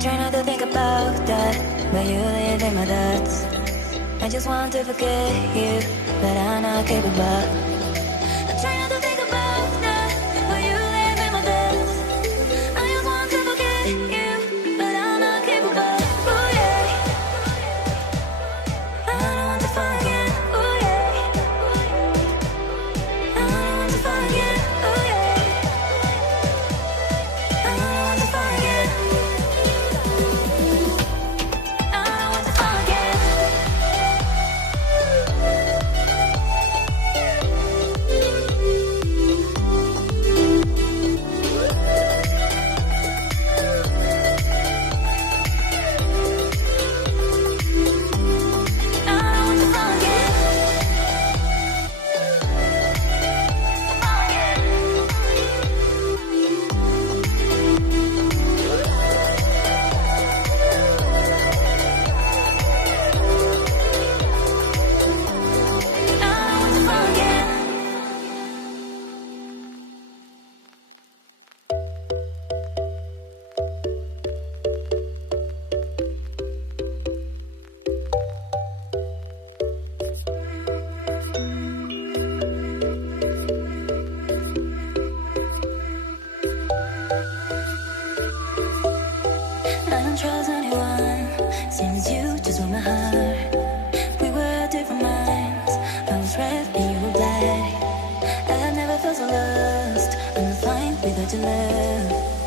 try not to think about that, but you live in my thoughts. I just want to forget you, but I'm not capable. I try not to think about that, but you live in my thoughts. I just want to forget you, but I'm not capable. Ooh yeah, I don't want to fall again. Ooh yeah, I don't want to fall again. Ooh yeah, I don't want to fall again. I don't want to fall again. I don't trust anyone. Seems you just want my heart. We were different minds. I was red and you were black. I have never felt so lost. I'm fine without your love.